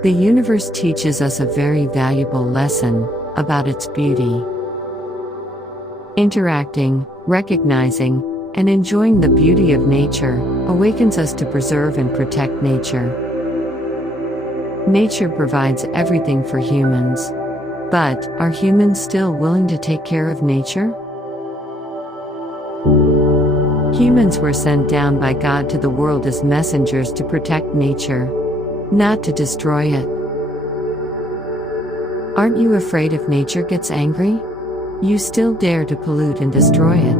The universe teaches us a very valuable lesson about its beauty. Interacting, recognizing, and enjoying the beauty of nature awakens us to preserve and protect nature. Nature provides everything for humans. But, are humans still willing to take care of nature? Humans were sent down by God to the world as messengers to protect nature, not to destroy it. Aren't you afraid if nature gets angry? You still dare to pollute and destroy it.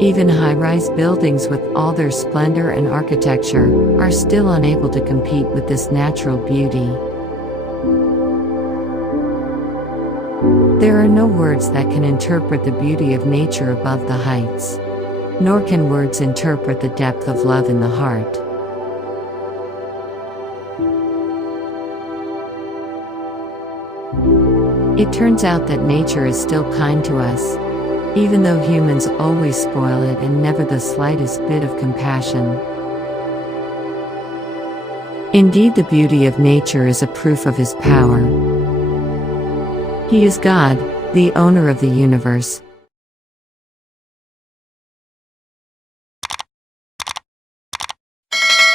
Even high-rise buildings with all their splendor and architecture are still unable to compete with this natural beauty. There are no words that can interpret the beauty of nature above the heights. Nor can words interpret the depth of love in the heart. It turns out that nature is still kind to us, even though humans always spoil it and never the slightest bit of compassion. Indeed, the beauty of nature is a proof of His power. He is God, the owner of the universe,